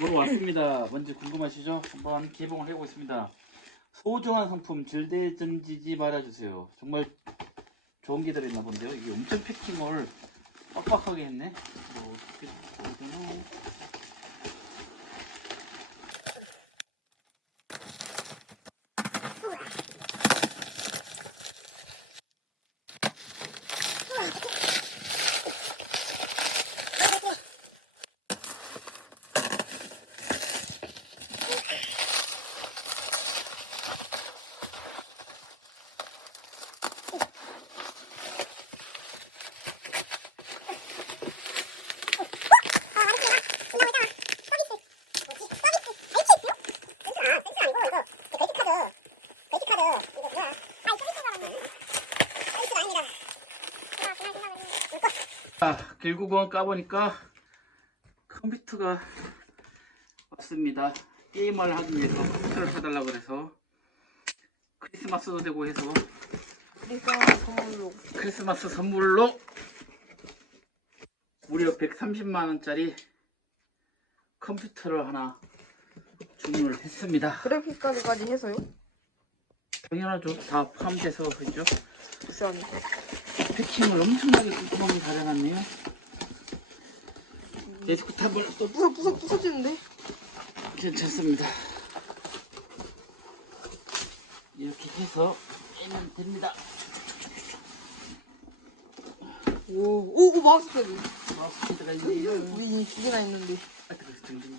보러 왔습니다. 뭔지 궁금하시죠? 한번 개봉을 해보겠습니다. 소중한 상품 절대 던지지 말아주세요. 정말 좋은 게 들어있나 본데요. 이게 엄청 패킹을 빡빡하게 했네. 뭐 어떻게 해야 아, 결국은 까보니까 컴퓨터가 왔습니다. 게임을 하기 위해서 컴퓨터를 사달라고 그래서 크리스마스도 되고 해서 그러니까 선물로 크리스마스 선물로 무려 130만 원짜리 컴퓨터를 하나 주문을 했습니다. 그래픽 카드까지 해서요? 당연하죠. 다 포함돼서 그죠? 비싸네. 패킹을 엄청나게 꼼꼼하게 가져갔네요. 데스크 탑을 또 부서 부서 부서지는데? 괜찮습니다. 이렇게 해서 빼면 됩니다. 오 오 오, 마우스 패드. 마우스 패드가 있네요. 우리 두 개나 있는데. 아, 그래서 정신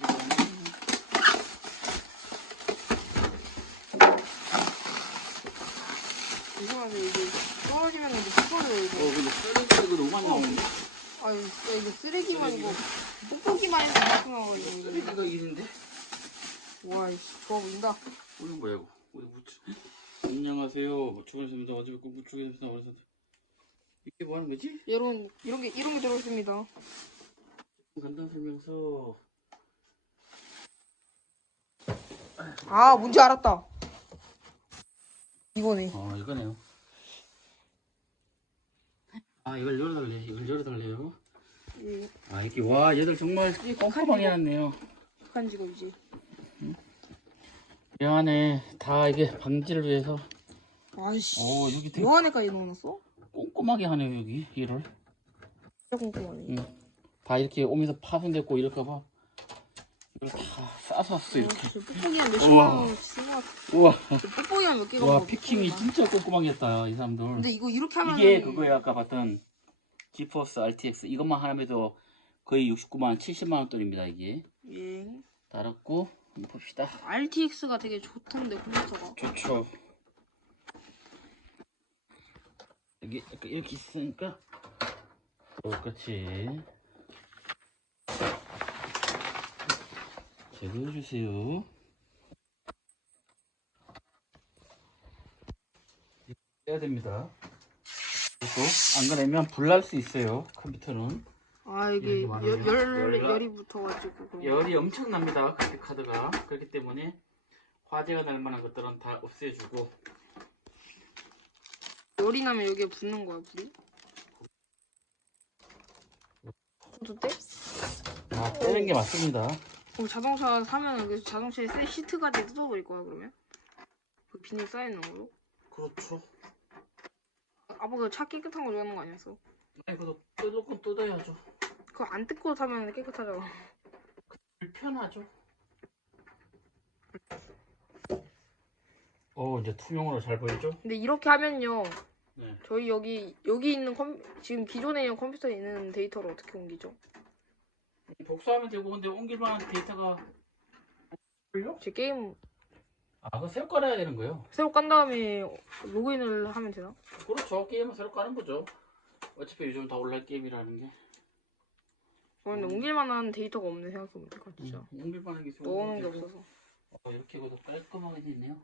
이 이상하네 이게 떨어지면 이제 어, 이거. 근데 쓰레기가 너무 많이 나오는데? 아유 야, 이거 쓰레기만 이거 뽁뽁이만 해도 이만큼 나와가지고 이거. 쓰레기가 있는데? 와 이씨 좋아 보인다. 오늘 뭐야, 이거? 우리 무추. 안녕하세요. 주간입니다. 어제 꼭 무추겠습니다. 그래서 이게 뭐 하는 거지? 이런 이런 게 이런 게 들어있습니다. 간단 설명서. 아 뭔지 알았다. 이거네. 어, 이거네요. 아, 이걸 열어달래. 이걸 열어달래요. 이 아, 이렇게, 와, 얘들 정말 이 꼼꼼하게 해놨네요. 북한 직업이지. 이 안에 다 이게 방지를 위해서 아이씨. 오, 여기 되게- 요 안에까지 넣어놨어? 꼼꼼하게 하네요, 여기. 얘를. 진짜 꼼꼼하네. 응. 다 이렇게 오면서 파손됐고 이럴까봐. 이걸 다 싸서 왔어, 이렇게. 저 뽁뽁이한 몇십만 원. 우와, 저 뽁뽁이한 몇 개가 와, 뭐 피킹이. 진짜 꼼꼼하게 했다, 이 사람들. 근데 이거 이렇게 하면 이게 그거야, 아까 봤던 지포스 RTX. 이것만 하면도 거의 69만원, 70만원 돈입니다, 이게. 예. 달았고, 한번 봅시다. RTX가 되게 좋던데 컴퓨터가. 좋죠. 여기 이렇게 있으니까 똑같이 제대로 주세요. 해야 됩니다. 그리고 안 그러면 불날 수 있어요. 컴퓨터는 아 이게 열, 많아요? 열? 열이 붙어가지고 그런 거. 열이 엄청납니다. 그래픽 카드가 그렇기 때문에 화재가 날 만한 것들은 다 없애주고 열이 나면 여기에 붙는 거야 불이? 붙을 때? 아, 빼는 게 맞습니다. 그럼 자동차 사면은 그 자동차에 새 시트까지 뜯어버릴 거야 그러면? 그 비닐 쌓여있는 걸로? 그렇죠. 아빠가 차 깨끗한 거 좋아하는 거 아니었어? 아니 그래도 뜯을 건 뜯어야죠. 그거 안 뜯고 사면 깨끗하잖아 불편하죠. 어 이제 투명으로 잘 보이죠? 근데 이렇게 하면요 네. 저희 여기 여기 있는 컴 지금 기존에 있는 컴퓨터에 있는 데이터를 어떻게 옮기죠? 복사하면 되고 근데 옮길 만한 데이터가 걸려? 제 게임 아 그거 새로 깔아야 되는 거예요. 새로 깐 다음에 로그인을 하면 되나? 그렇죠. 게임은 새로 까는 거죠. 어차피 요즘 다 온라인 게임이라는 게. 어, 근데 옮길 만한 데이터가 없네 생각해보니까 진짜 음, 옮길 만한 게 있으면 넣어놓은 게. 없어서 어, 이렇게 해도 깔끔하게 됐네요.